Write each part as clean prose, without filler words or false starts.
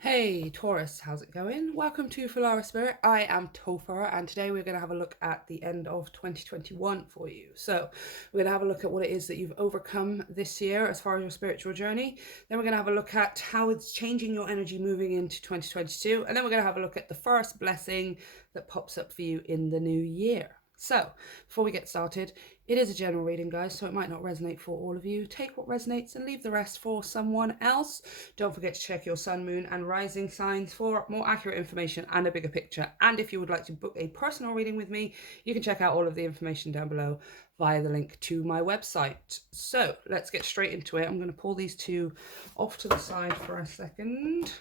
Hey Taurus, how's it going? Welcome to Filara Spirit. I am Topher, and today we're going to have a look at the end of 2021 for you. So, we're going to have a look at what it is that you've overcome this year as far as your spiritual journey. Then, we're going to have a look at how it's changing your energy moving into 2022. And then, we're going to have a look at the first blessing that pops up for you in the new year. So, before we get started, it is a general reading, guys, so it might not resonate for all of you. Take what resonates and leave the rest for someone else. Don't forget to check your sun, moon, and rising signs for more accurate information and a bigger picture. And if you would like to book a personal reading with me, you can check out all of the information down below via the link to my website. So, let's get straight into it. I'm going to pull these two off to the side for a second.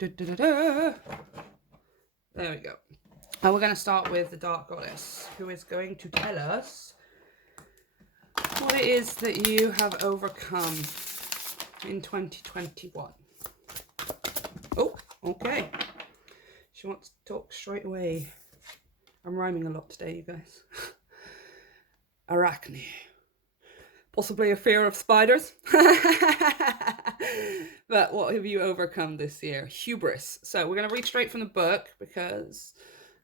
There we go. And we're going to start with the Dark Goddess, who is going to tell us what it is that you have overcome in 2021. Oh, okay. She wants to talk straight away. I'm rhyming a lot today, you guys. Arachne. Possibly a fear of spiders. But what have you overcome this year? Hubris. So we're going to read straight from the book because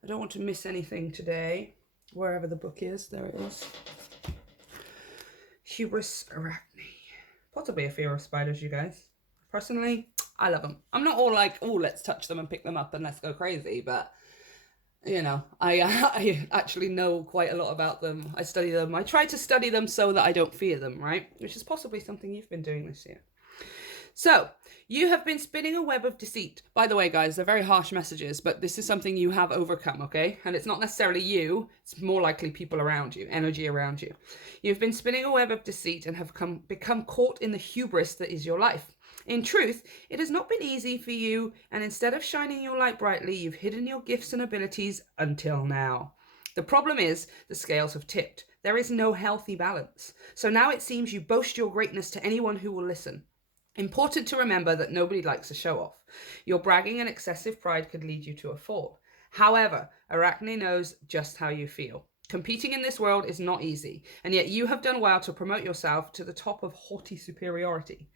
I don't want to miss anything today. Wherever the book is, there it is. Hubris, Arachne. Possibly a fear of spiders, you guys. Personally, I love them. I'm not all like, oh, let's touch them and pick them up and let's go crazy. But, you know, I actually know quite a lot about them. I study them. I try to study them so that I don't fear them, right? Which is possibly something you've been doing this year. So, you have been spinning a web of deceit. By the way, guys, they're very harsh messages, but this is something you have overcome, okay? And it's not necessarily you, it's more likely people around you, energy around you. You've been spinning a web of deceit and have become caught in the hubris that is your life. In truth, it has not been easy for you, and instead of shining your light brightly, you've hidden your gifts and abilities until now. The problem is, the scales have tipped. There is no healthy balance. So now it seems you boast your greatness to anyone who will listen. Important to remember that nobody likes a show-off. Your bragging and excessive pride could lead you to a fall. However, Arachne knows just how you feel. Competing in this world is not easy, and yet you have done well to promote yourself to the top of haughty superiority.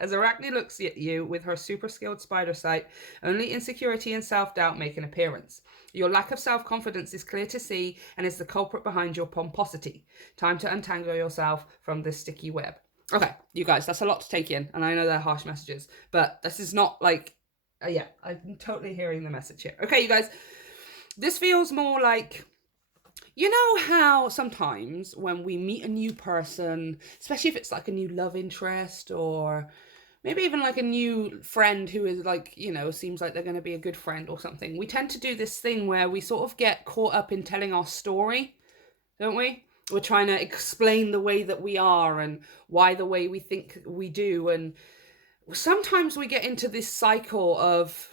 As Arachne looks at you with her super-skilled spider sight, only insecurity and self-doubt make an appearance. Your lack of self-confidence is clear to see and is the culprit behind your pomposity. Time to untangle yourself from this sticky web. Okay, you guys, that's a lot to take in, and I know they're harsh messages, but this is not like, yeah, I'm totally hearing the message here. Okay, you guys, this feels more like, you know how sometimes when we meet a new person, especially if it's like a new love interest or maybe even like a new friend who is like, you know, seems like they're going to be a good friend or something, we tend to do this thing where we sort of get caught up in telling our story, don't we? We're trying to explain the way that we are and why the way we think we do. And sometimes we get into this cycle of,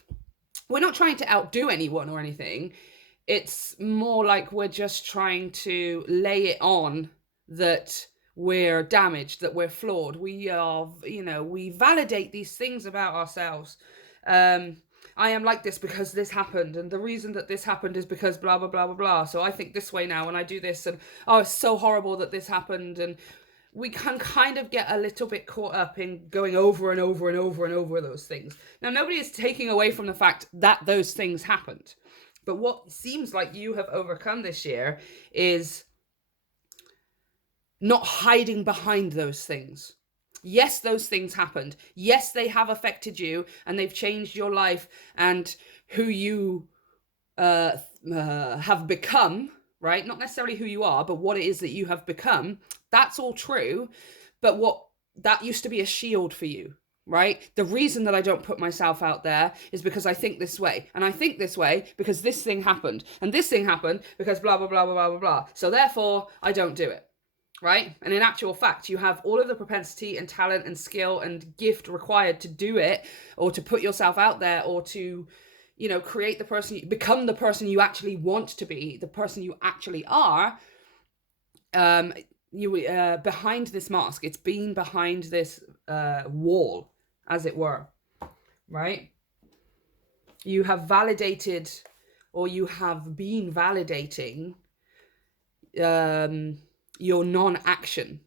we're not trying to outdo anyone or anything. It's more like we're just trying to lay it on that we're damaged, that we're flawed. We are, you know, we validate these things about ourselves. I am like this because this happened, and the reason that this happened is because blah blah blah blah blah. So I think this way now, and I do this, and oh, it's so horrible that this happened, and we can kind of get a little bit caught up in going over and over and over and over those things. Now, nobody is taking away from the fact that those things happened, but what seems like you have overcome this year is not hiding behind those things. Yes, those things happened. Yes, they have affected you and they've changed your life and who you have become, right? Not necessarily who you are, but what it is that you have become. That's all true. But what that used to be a shield for you, right? The reason that I don't put myself out there is because I think this way. And I think this way because this thing happened. And this thing happened because blah, blah, blah, blah, blah, blah, blah. So therefore, I don't do it. Right? And in actual fact, you have all of the propensity and talent and skill and gift required to do it or to put yourself out there or to, you know, create the person, become the person you actually want to be, the person you actually are. Behind this mask, it's been behind this wall, as it were, right? You have validated or you have been validating your non-action.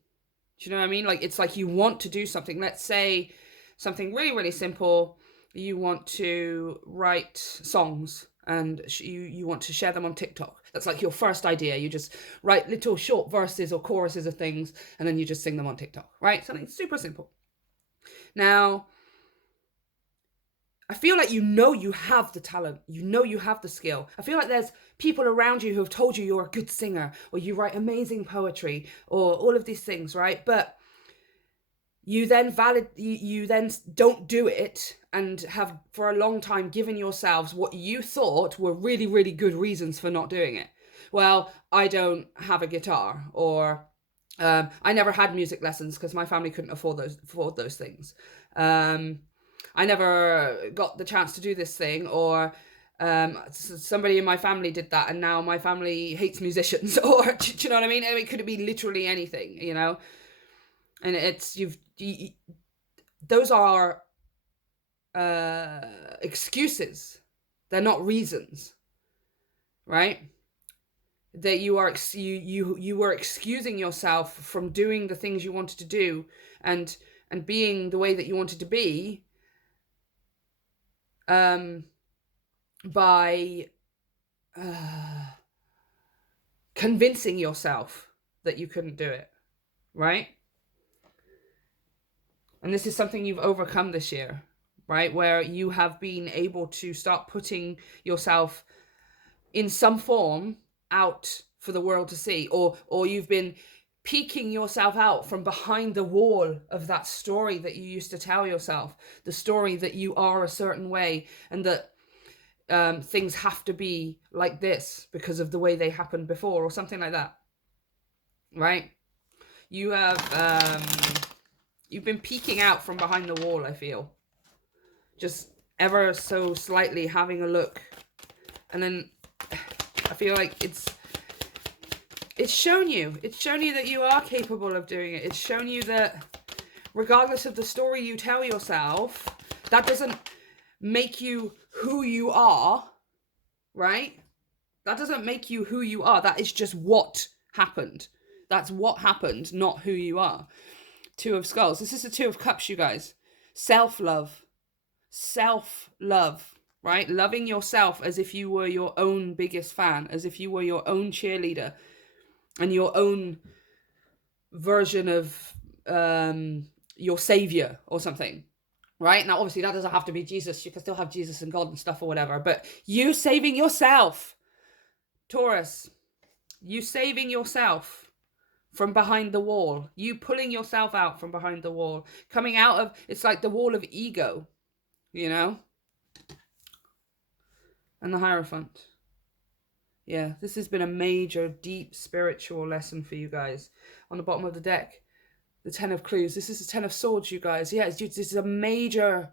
Do you know what I mean? Like, it's like you want to do something. Let's say something really, really simple. you want to write songs and you want to share them on TikTok. That's like your first idea. You just write little short verses or choruses of things and then you just sing them on TikTok, right? Something super simple. Now, I feel like you have the talent, you have the skill. I feel like there's people around you who have told you you're a good singer or you write amazing poetry or all of these things, right? But you then you then don't do it and have for a long time given yourselves what you thought were really, really good reasons for not doing it. Well, I don't have a guitar, or I never had music lessons because my family couldn't afford those things. I never got the chance to do this thing, or somebody in my family did that and now my family hates musicians, or do you know what I mean? It could be literally anything, you know? And it's, those are excuses. They're not reasons, right? That you were excusing yourself from doing the things you wanted to do and being the way that you wanted to be, by convincing yourself that you couldn't do it, right? And this is something you've overcome this year, right? Where you have been able to start putting yourself in some form out for the world to see, or you've been peeking yourself out from behind the wall of that story that you used to tell yourself, the story that you are a certain way and that things have to be like this because of the way they happened before, or something like that, right? You have you've been peeking out from behind the wall, I feel, just ever so slightly having a look, and then I feel like it's shown you that you are capable of doing it. It's shown you that regardless of the story you tell yourself, that doesn't make you who you are, right? That doesn't make you who you are. That is just what happened. That's what happened, not who you are. Two of Skulls. This is the Two of Cups, you guys. Self-love. Self-love, right? Loving yourself as if you were your own biggest fan, as if you were your own cheerleader and your own version of your savior or something, right? Now, obviously, that doesn't have to be Jesus. You can still have Jesus and God and stuff or whatever, but you saving yourself, Taurus, you saving yourself from behind the wall, you pulling yourself out from behind the wall, coming out of, it's like the wall of ego, you know? And the Hierophant. Yeah, this has been a major, deep spiritual lesson for you guys. On the bottom of the deck, the Ten of Clues. This is the Ten of Swords, you guys. Yeah, this is a major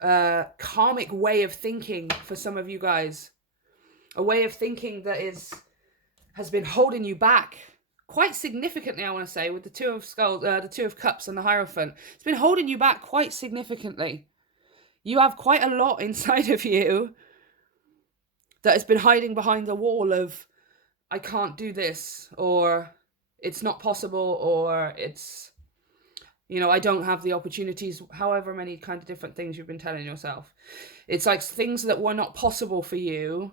karmic way of thinking for some of you guys. A way of thinking that has been holding you back quite significantly, I want to say, with the Two of Skulls, the Two of Cups and the Hierophant. It's been holding you back quite significantly. You have quite a lot inside of you that has been hiding behind the wall of, I can't do this, or it's not possible, or it's, you know, I don't have the opportunities, however many kind of different things you've been telling yourself. It's like things that were not possible for you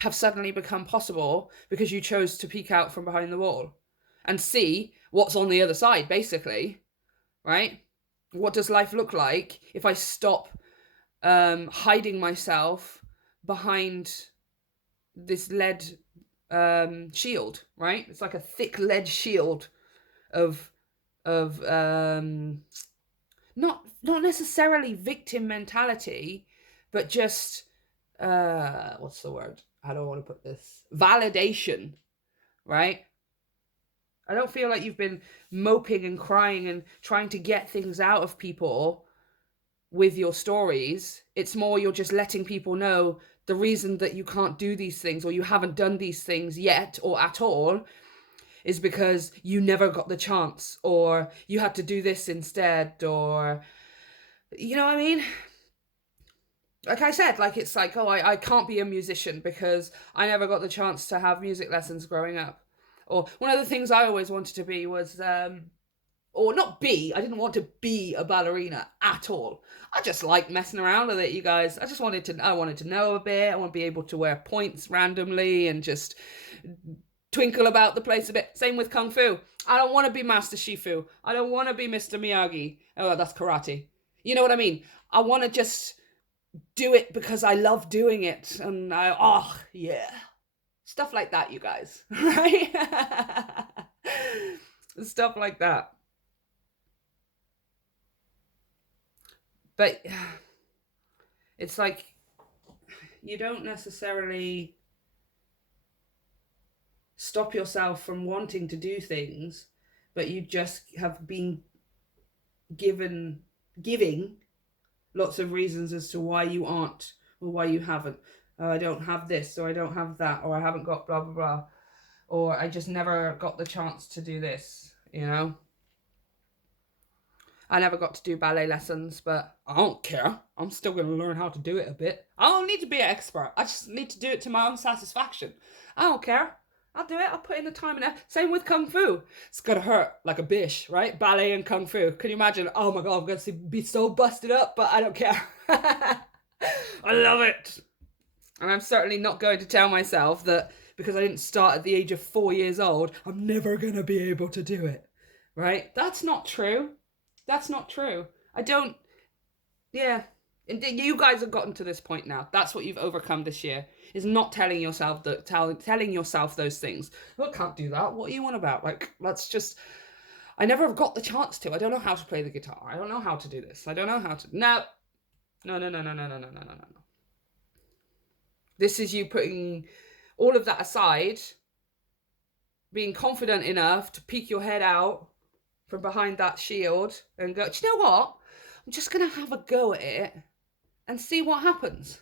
have suddenly become possible because you chose to peek out from behind the wall and see what's on the other side, basically, right? What does life look like if I stop hiding myself behind this lead shield, right? It's like a thick lead shield of not necessarily victim mentality, but just what's the word? How do I want to put this? Validation, right? I don't feel like you've been moping and crying and trying to get things out of people with your stories. It's more you're just letting people know the reason that you can't do these things, or you haven't done these things yet or at all, is because you never got the chance, or you had to do this instead, or, you know what I mean? Like I said, like it's like, oh, I can't be a musician because I never got the chance to have music lessons growing up. Or one of the things I always wanted to be was or not be. I didn't want to be a ballerina at all. I just like messing around with it, you guys. I wanted to know a bit. I want to be able to wear points randomly and just twinkle about the place a bit. Same with Kung Fu. I don't want to be Master Shifu. I don't want to be Mr. Miyagi. Oh, that's karate. You know what I mean? I want to just do it because I love doing it. And yeah. Stuff like that, you guys. Right? Stuff like that. But it's like you don't necessarily stop yourself from wanting to do things, but you just have been giving lots of reasons as to why you aren't or why you haven't. I don't have this, or I don't have that, or I haven't got blah blah blah, or I just never got the chance to do this, you know. I never got to do ballet lessons, but I don't care. I'm still going to learn how to do it a bit. I don't need to be an expert. I just need to do it to my own satisfaction. I don't care. I'll do it. I'll put in the time and effort. Same with Kung Fu. It's going to hurt like a bitch, right? Ballet and Kung Fu. Can you imagine? Oh my God, I'm going to be so busted up, but I don't care. I love it. And I'm certainly not going to tell myself that because I didn't start at the age of 4 years old, I'm never going to be able to do it, right? That's not true. That's not true. Yeah. And you guys have gotten to this point now. That's what you've overcome this year, is not telling yourself telling yourself those things. I can't do that. What are you on about? Like, I never got the chance to. I don't know how to play the guitar. I don't know how to do this. I don't know how to. No. This is you putting all of that aside, being confident enough to peek your head out from behind that shield and go, do you know what? I'm just going to have a go at it and see what happens,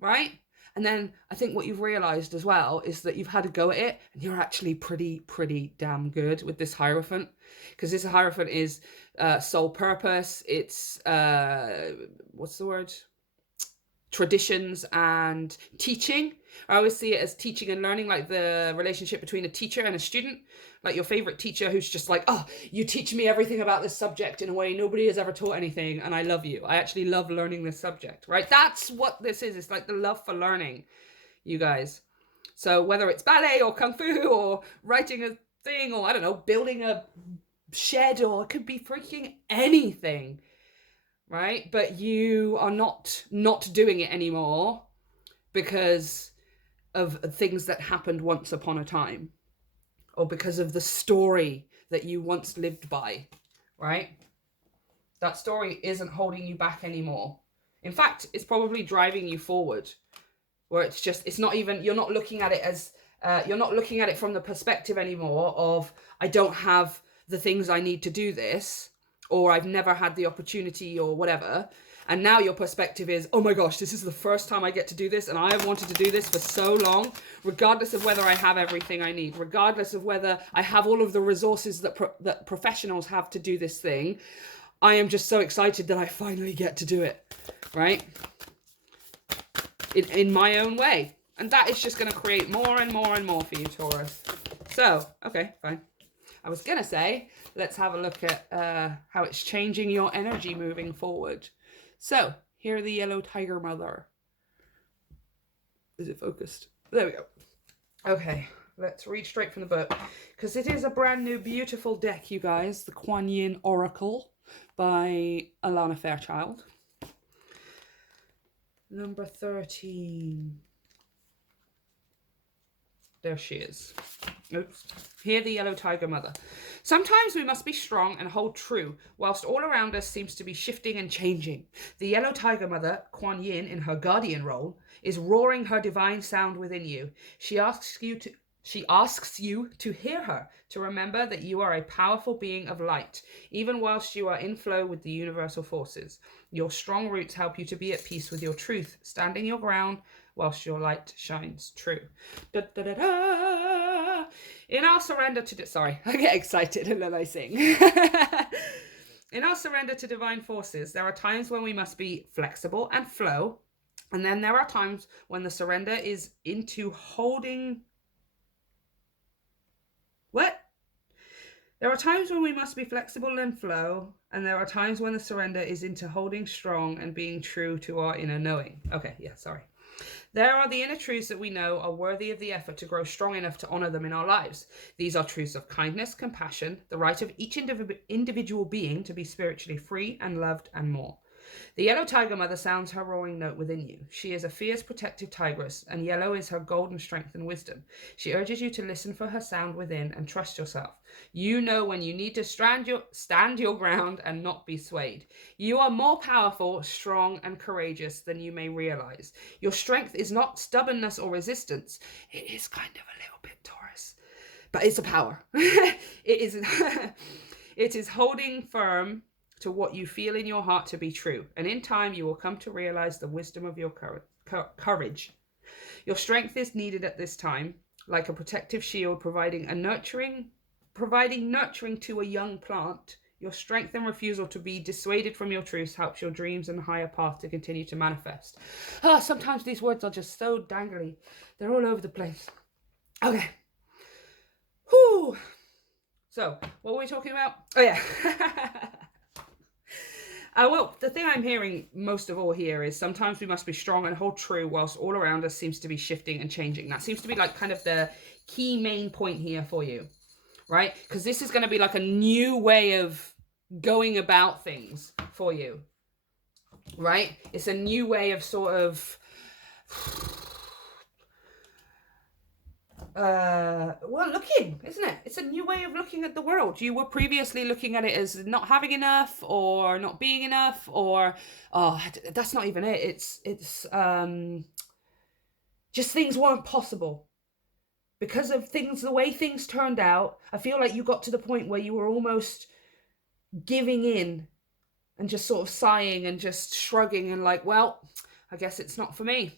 right? And then I think what you've realized as well is that you've had a go at it and you're actually pretty damn good with this Hierophant, because this Hierophant is sole purpose. It's, what's the word? Traditions and teaching. I always see it as teaching and learning, like the relationship between a teacher and a student. Like your favorite teacher who's just like, oh, you teach me everything about this subject in a way nobody has ever taught anything, and I love you. I actually love learning this subject, right? That's what this is. It's like the love for learning, you guys. So whether it's ballet or Kung Fu or writing a thing or, I don't know, building a shed, or it could be freaking anything, right? But you are not doing it anymore because of things that happened once upon a time, or because of the story that you once lived by, right? That story isn't holding you back anymore. In fact, it's probably driving you forward, where it's not even, you're not looking at it as, you're not looking at it from the perspective anymore of, I don't have the things I need to do this, or I've never had the opportunity or whatever. And now your perspective is, oh my gosh, this is the first time I get to do this, and I have wanted to do this for so long, regardless of whether I have everything I need, regardless of whether I have all of the resources that professionals have to do this thing. I am just so excited that I finally get to do it, right? In my own way. And that is just going to create more and more and more for you, Taurus. So, okay, fine. I was going to say, let's have a look at how it's changing your energy moving forward. So, here the yellow tiger mother. Is it focused? There we go. Okay, let's read straight from the book, because it is a brand new beautiful deck, you guys. The Kuan Yin Oracle by Alana Fairchild. Number 13. There she is. Oops. Here the yellow tiger mother. Sometimes we must be strong and hold true, whilst all around us seems to be shifting and changing. The yellow tiger mother, Kuan Yin, in her guardian role, is roaring her divine sound within you. She asks you to hear her, to remember that you are a powerful being of light, even whilst you are in flow with the universal forces. Your strong roots help you to be at peace with your truth, standing your ground whilst your light shines true. Da, da, da, da. In our surrender to... Sorry, I get excited and then I sing. In our surrender to divine forces, there are times when we must be flexible and flow, and then there are times when the surrender is into holding... What? There are times when we must be flexible and flow, and there are times when the surrender is into holding strong and being true to our inner knowing. Okay, yeah, sorry. There are the inner truths that we know are worthy of the effort to grow strong enough to honor them in our lives. These are truths of kindness, compassion, the right of each individual being to be spiritually free and loved, and more. The yellow tiger mother sounds her roaring note within you. She is a fierce, protective tigress, and yellow is her golden strength and wisdom. She urges you to listen for her sound within and trust yourself. You know when you need to stand your ground and not be swayed. You are more powerful, strong, and courageous than you may realize. Your strength is not stubbornness or resistance. It is kind of a little bit Taurus, but it's a power. It is holding firm to what you feel in your heart to be true, and in time you will come to realize the wisdom of your courage. Your strength is needed at this time, like a protective shield providing nurturing to a young plant. Your strength and refusal to be dissuaded from your truths helps your dreams and higher path to continue to manifest. Sometimes these words are just so dangly. They're all over the place. Okay. Whew. So, what were we talking about? Oh, yeah. Well, the thing I'm hearing most of all here is sometimes we must be strong and hold true whilst all around us seems to be shifting and changing. That seems to be like kind of the key main point here for you, right? Because this is going to be like a new way of going about things for you, right? It's a new way of sort of looking, isn't it? It's a new way of looking at the world. You were previously looking at it as not having enough or not being enough, or that's not even it. It's just things weren't possible because of the way things turned out. I feel like you got to the point where you were almost giving in and just sort of sighing and just shrugging and like, well, I guess it's not for me.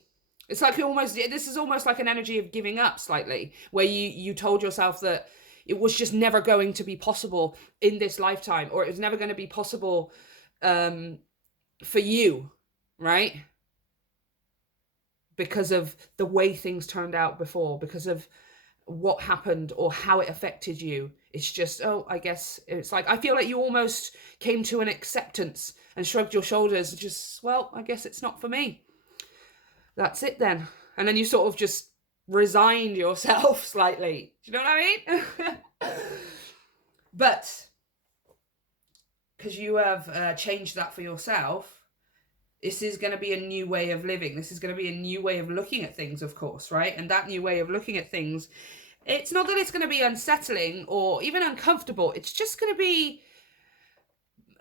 It's like this is almost like an energy of giving up slightly, where you told yourself that it was just never going to be possible in this lifetime, or it was never going to be possible for you, right? Because of the way things turned out before, because of what happened or how it affected you. It's just, I guess it's like, I feel like you almost came to an acceptance and shrugged your shoulders and just, well, I guess it's not for me. That's it then. And then you sort of just resigned yourself slightly. Do you know what I mean? But because you have changed that for yourself, this is going to be a new way of living. This is going to be a new way of looking at things, of course, right? And that new way of looking at things, it's not that it's going to be unsettling or even uncomfortable. It's just going to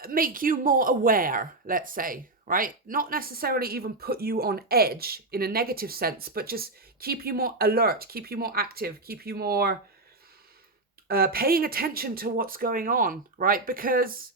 make you more aware, let's say, right? Not necessarily even put you on edge in a negative sense, but just keep you more alert, keep you more active, keep you more paying attention to what's going on, right? Because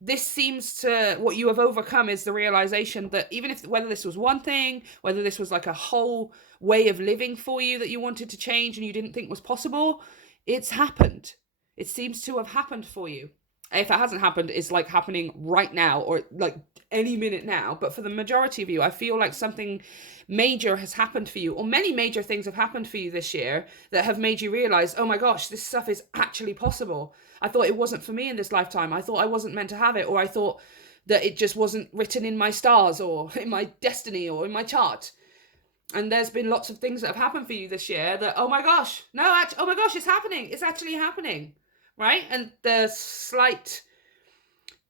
this seems to, what you have overcome is the realization that even if, whether this was one thing, whether this was like a whole way of living for you that you wanted to change and you didn't think was possible, it's happened. It seems to have happened for you. If it hasn't happened, it's like happening right now or like any minute now. But for the majority of you, I feel like something major has happened for you, or many major things have happened for you this year that have made you realize, oh my gosh, this stuff is actually possible. I thought it wasn't for me in this lifetime. I thought I wasn't meant to have it, or I thought that it just wasn't written in my stars or in my destiny or in my chart. And there's been lots of things that have happened for you this year that, oh my gosh, it's happening. It's actually happening. Right? And the slight,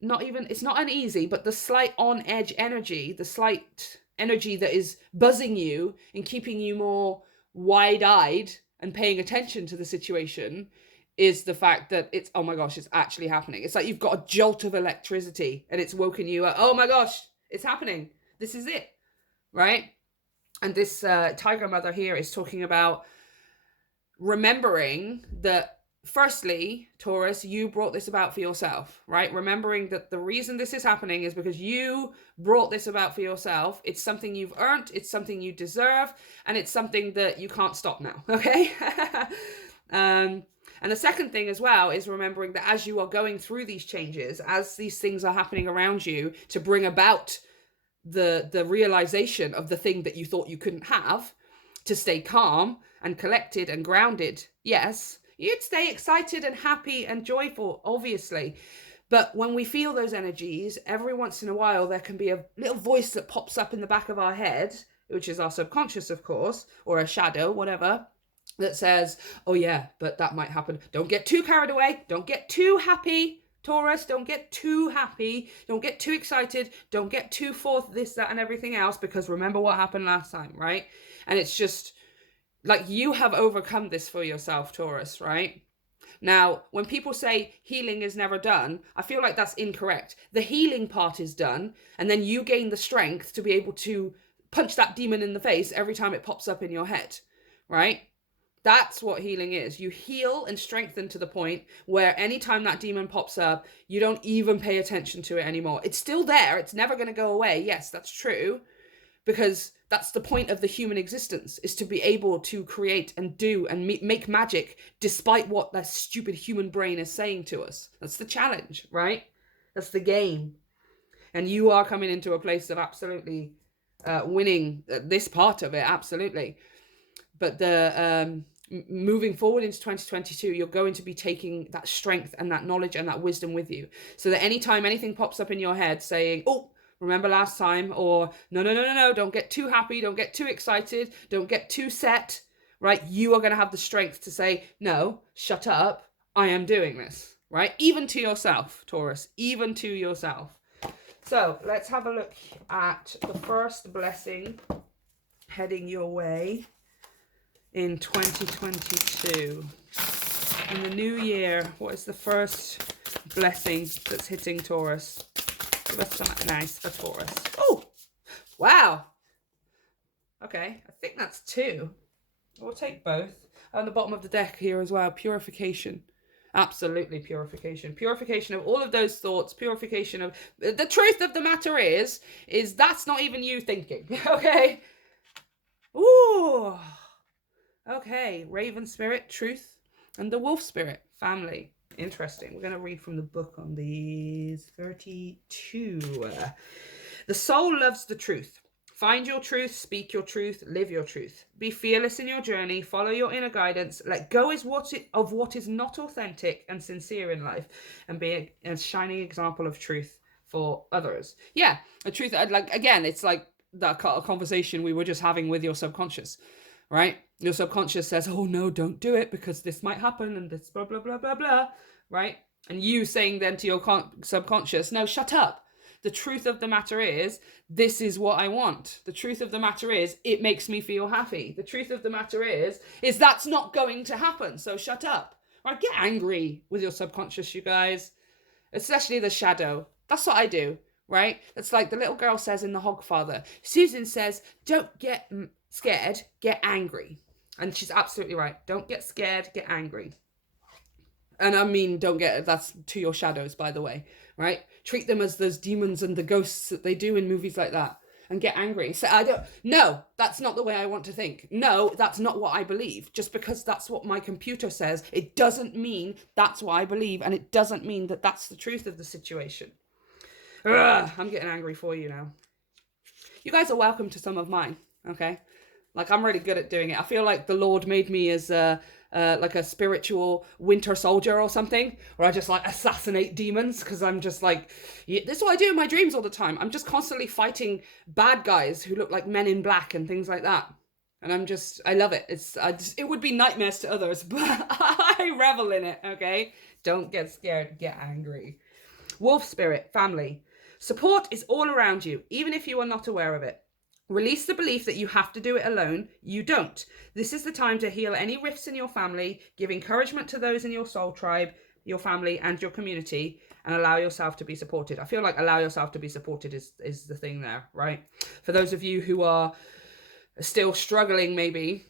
it's not uneasy, but the slight on edge energy, the slight energy that is buzzing you and keeping you more wide-eyed and paying attention to the situation is the fact that it's, oh my gosh, it's actually happening. It's like you've got a jolt of electricity and it's woken you up. Oh my gosh, it's happening. This is it. Right? And this tiger mother here is talking about remembering that, firstly, Taurus, you brought this about for yourself, right? Remembering that the reason this is happening is because you brought this about for yourself. It's something you've earned, it's something you deserve, and it's something that you can't stop now, okay? And the second thing as well is remembering that as you are going through these changes, as these things are happening around you to bring about the realization of the thing that you thought you couldn't have, to stay calm and collected and grounded, yes, You'd stay excited and happy and joyful, obviously. But when we feel those energies, every once in a while, there can be a little voice that pops up in the back of our head, which is our subconscious, of course, or a shadow, whatever, that says, oh yeah, but that might happen. Don't get too carried away. Don't get too happy, Taurus. Don't get too happy. Don't get too excited. Don't get too forth, this, that, and everything else, because remember what happened last time, right? And it's just like you have overcome this for yourself, Taurus, right? Now, when people say healing is never done, I feel like that's incorrect. The healing part is done, and then you gain the strength to be able to punch that demon in the face every time it pops up in your head, right? That's what healing is. You heal and strengthen to the point where anytime that demon pops up, you don't even pay attention to it anymore. It's still there. It's never going to go away. Yes, that's true. Because that's the point of the human existence, is to be able to create and do and make magic despite what that stupid human brain is saying to us. That's the challenge, right? That's the game. And you are coming into a place of absolutely winning this part of it, absolutely. But the moving forward into 2022, you're going to be taking that strength and that knowledge and that wisdom with you. So that anytime anything pops up in your head saying, oh, remember last time, or no, don't get too happy, don't get too excited, don't get too set, right? You are going to have the strength to say, no, shut up, I am doing this, right? Even to yourself, Taurus, even to yourself. So let's have a look at the first blessing heading your way in 2022. In the new year, what is the first blessing that's hitting Taurus? Give us something nice for Taurus. Oh, wow. Okay, I think that's 2. We'll take both. On the bottom of the deck here as well, purification. Absolutely purification. Purification of all of those thoughts. Purification of... The truth of the matter is that's not even you thinking. Okay? Ooh. Okay, Raven Spirit, truth. And the Wolf Spirit, family. Interesting. We're going to read from the book on these 32. The soul loves the truth. Find your truth, speak your truth, live your truth. Be fearless in your journey, follow your inner guidance, let go of what is not authentic and sincere in life, and be a shining example of truth for others. Yeah, a truth, like, again, it's like that conversation we were just having with your subconscious, right? Your subconscious says, oh no, don't do it because this might happen and this blah, blah, blah, blah, blah, right? And you saying then to your subconscious, no, shut up. The truth of the matter is, this is what I want. The truth of the matter is, it makes me feel happy. The truth of the matter is that's not going to happen. So shut up. Right? Get angry with your subconscious, you guys. Especially the shadow. That's what I do, right? It's like the little girl says in The Hogfather. Susan says, don't get scared, get angry. And she's absolutely right. Don't get scared, get angry. And I mean, that's to your shadows, by the way, right? Treat them as those demons and the ghosts that they do in movies like that, and get angry. So no, that's not the way I want to think. No, that's not what I believe. Just because that's what my computer says, it doesn't mean that's what I believe, and it doesn't mean that that's the truth of the situation. Ugh, I'm getting angry for you now. You guys are welcome to some of mine, okay? Like, I'm really good at doing it. I feel like the Lord made me as like a spiritual winter soldier or something, where I just like assassinate demons, because I'm just like, yeah, this is what I do in my dreams all the time. I'm just constantly fighting bad guys who look like men in black and things like that. And I love it. It would be nightmares to others, but I revel in it, okay? Don't get scared, get angry. Wolf Spirit, family. Support is all around you, even if you are not aware of it. Release the belief that you have to do it alone. You don't. This is the time to heal any rifts in your family, give encouragement to those in your soul tribe, your family, and your community, and allow yourself to be supported. I feel like allow yourself to be supported is the thing there, right? For those of you who are still struggling, maybe,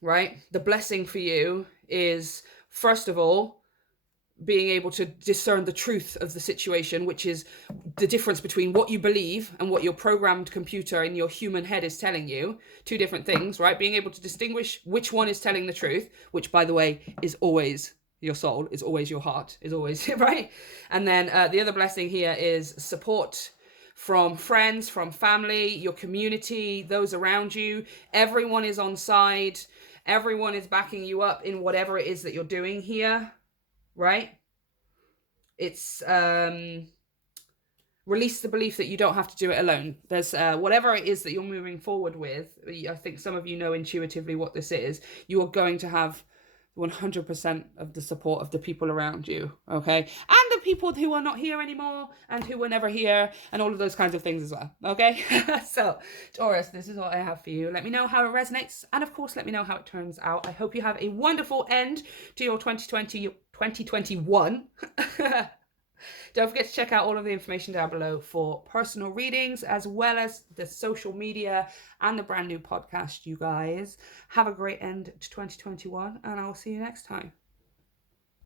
right? The blessing for you is, first of all, being able to discern the truth of the situation, which is the difference between what you believe and what your programmed computer in your human head is telling you. 2 different things, right? Being able to distinguish which one is telling the truth, which, by the way, is always your soul, is always your heart, is always, right? And then the other blessing here is support from friends, from family, your community, those around you. Everyone is on side. Everyone is backing you up in whatever it is that you're doing here, right? It's release the belief that you don't have to do it alone. There's whatever it is that you're moving forward with. I think some of you know intuitively what this is. You are going to have 100% of the support of the people around you, okay? And the people who are not here anymore and who were never here and all of those kinds of things as well, okay? So, Taurus, this is what I have for you. Let me know how it resonates, and of course, let me know how it turns out. I hope you have a wonderful end to your 2021. Don't forget to check out all of the information down below for personal readings, as well as the social media and the brand new podcast, you guys. Have a great end to 2021, and I will see you next time.